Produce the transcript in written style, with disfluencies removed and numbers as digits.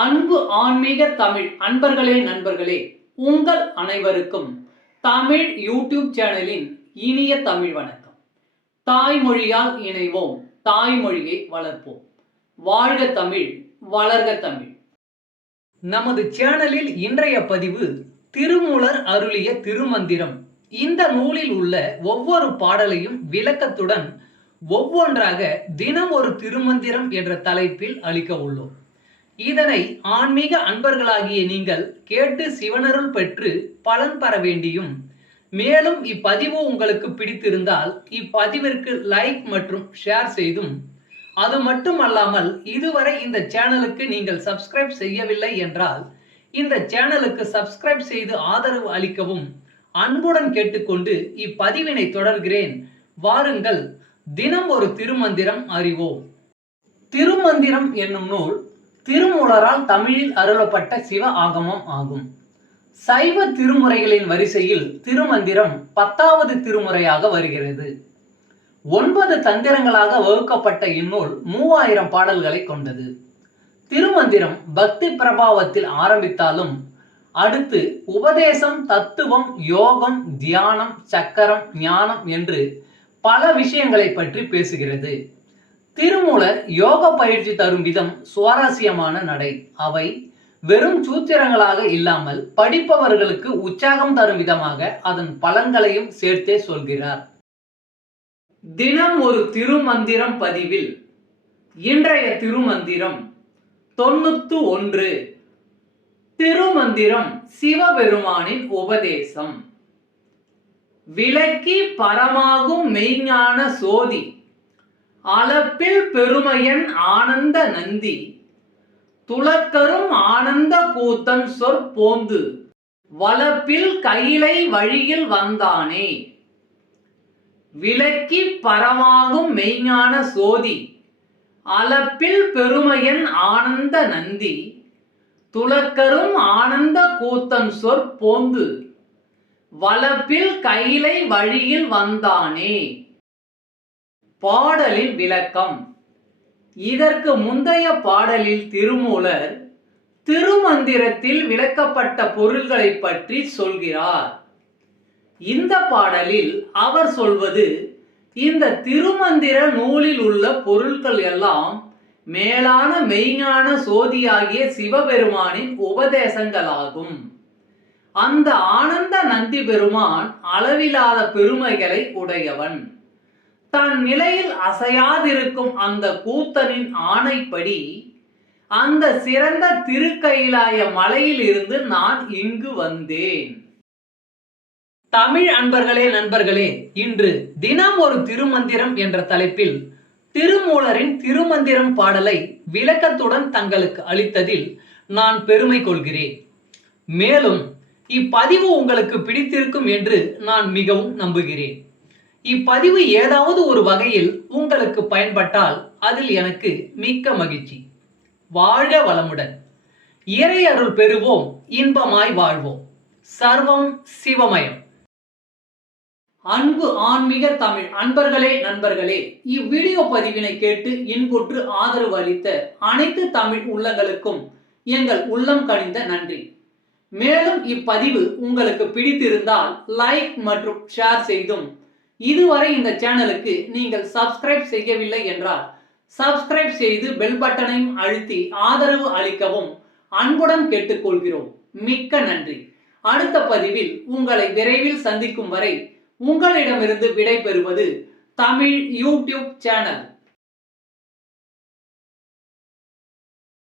அன்பு ஆன்மீக தமிழ் அன்பர்களே நண்பர்களே, உங்கள் அனைவருக்கும் தமிழ் யூடியூப் சேனலின் இனிய தமிழ் வணக்கம். தாய்மொழியால் இணைவோம், தாய்மொழியை வளர்ப்போம். வாழ்க தமிழ், வளர்க தமிழ். நமது சேனலில் இன்றைய பதிவு திருமூலர் அருளிய திருமந்திரம். இந்த நூலில் உள்ள ஒவ்வொரு பாடலையும் விளக்கத்துடன் ஒவ்வொன்றாக தினம் ஒரு திருமந்திரம் என்ற தலைப்பில் அளிக்க உள்ளோம். இதனை ஆன்மீக அன்பர்களாகிய நீங்கள் கேட்டு சிவனருள் பெற்று பலன் பெற வேண்டியும், மேலும் இப்பதிவு உங்களுக்கு பிடித்திருந்தால் இப்பதிவிற்கு லைக் மற்றும் ஷேர் செய்தும், அது மட்டுமல்லாமல் இதுவரை இந்த சேனலுக்கு நீங்கள் சப்ஸ்கிரைப் செய்யவில்லை என்றால் இந்த சேனலுக்கு சப்ஸ்கிரைப் செய்து ஆதரவு அளிக்கவும் அன்புடன் கேட்டுக்கொண்டு இப்பதிவினை தொடர்கிறேன். வாருங்கள், தினம் ஒரு திருமந்திரம் அறிவோம். திருமந்திரம் என்னும் நூல் திருமூலரால் தமிழில் அருளப்பட்ட சிவ ஆகமம் ஆகும். சைவ திருமுறைகளின் வரிசையில் திருமந்திரம் 10வது திருமுறையாக வருகிறது. 9 தந்திரங்களாக வகுக்கப்பட்ட இந்நூல் 3000 பாடல்களை கொண்டது. திருமந்திரம் பக்தி பிரபாவத்தில் ஆரம்பித்தாலும் அடுத்து உபதேசம், தத்துவம், யோகம், தியானம், சக்கரம், ஞானம் என்று பல விஷயங்களை பற்றி பேசுகிறது. திருமூலர் யோக பயிற்சி தரும் விதம் சுவாரஸ்யமான நடை. அவை வெறும் சூத்திரங்களாக இல்லாமல் படிப்பவர்களுக்கு உற்சாகம் தரும் விதமாக அதன் பலன்களையும் சேர்த்தே சொல்கிறார். தினம் ஒரு திருமந்திரம் பதிவில் இன்றைய திருமந்திரம் 91. திருமந்திரம் சிவபெருமானின் உபதேசம். விளக்கி பரமாகும் மெய்ஞான சோதி, அளப்பில் பெருமையன் ஆனந்த நந்தி, துளக்கரும் ஆனந்த கூத்தன் சொற்போந்து, வளப்பில் கையிலை வழியில் வந்தானே. விளக்கி பரமாகும் மெய்ஞான சோதி, அளப்பில் பெருமையன் ஆனந்த நந்தி, துளக்கரும் ஆனந்த கூத்தன் சொற்போந்து, வளப்பில் கையிலை வழியில் வந்தானே. பாடலின் விளக்கம். இதற்கு முந்தைய பாடலில் திருமூலர் திருமந்திரத்தில் விளக்கப்பட்ட பொருள்களை பற்றி சொல்கிறார். இந்த பாடலில் அவர் சொல்வது, இந்த திருமந்திர நூலில் உள்ள பொருட்கள் எல்லாம் மேலான மெய்ஞான சோதியாகிய சிவபெருமானின் உபதேசங்களாகும். அந்த ஆனந்த நந்தி பெருமான் அளவிலாத பெருமைகளை உடையவன். தன் நிலையில் அசையாதிருக்கும் அந்த கூத்தனின் ஆணைப்படி அந்த சிறந்த திருக்கையிலாய மலையில் இருந்து நான் இங்கு வந்தேன். தமிழ் அன்பர்களே நண்பர்களே, இன்று தினம் ஒரு திருமந்திரம் என்ற தலைப்பில் திருமூலரின் திருமந்திரம் பாடலை விளக்கத்துடன் தங்களுக்கு அளித்ததில் நான் பெருமை கொள்கிறேன். மேலும் இப்பதிவு உங்களுக்கு பிடித்திருக்கும் என்று நான் மிகவும் நம்புகிறேன். இப்பதிவு ஏதாவது ஒரு வகையில் உங்களுக்கு பயன்பட்டால் அதில் எனக்கு மிக்க மகிழ்ச்சி. வாழ்க வளமுடன். இறை அருள் பெறுவோம், இன்பமாய் வாழ்வோம். சர்வம் சிவமயம். அன்பு ஆன்மீக தமிழ் அன்பர்களே நண்பர்களே, இவ்வீடியோ பதிவினை கேட்டு இன்புற்று ஆதரவு அளித்த அனைத்து தமிழ் உள்ளங்களுக்கும் எங்கள் உள்ளம் கனிந்த நன்றி. மேலும் இப்பதிவு உங்களுக்கு பிடித்திருந்தால் லைக் மற்றும் ஷேர் செய்தும், இதுவரை இந்த சேனலுக்கு நீங்கள் சப்ஸ்கிரைப் செய்யவில்லை என்றால் சப்ஸ்கிரைப் செய்து பெல் பட்டனையும் அழுத்தி ஆதரவு அளிக்கவும் அன்புடன் கேட்டுக்கொள்கிறோம். மிக்க நன்றி. அடுத்த பதிவில் உங்களை விரைவில் சந்திக்கும் வரை உங்களிடமிருந்து விடை பெறுவது தமிழ் யூடியூப் சேனல்.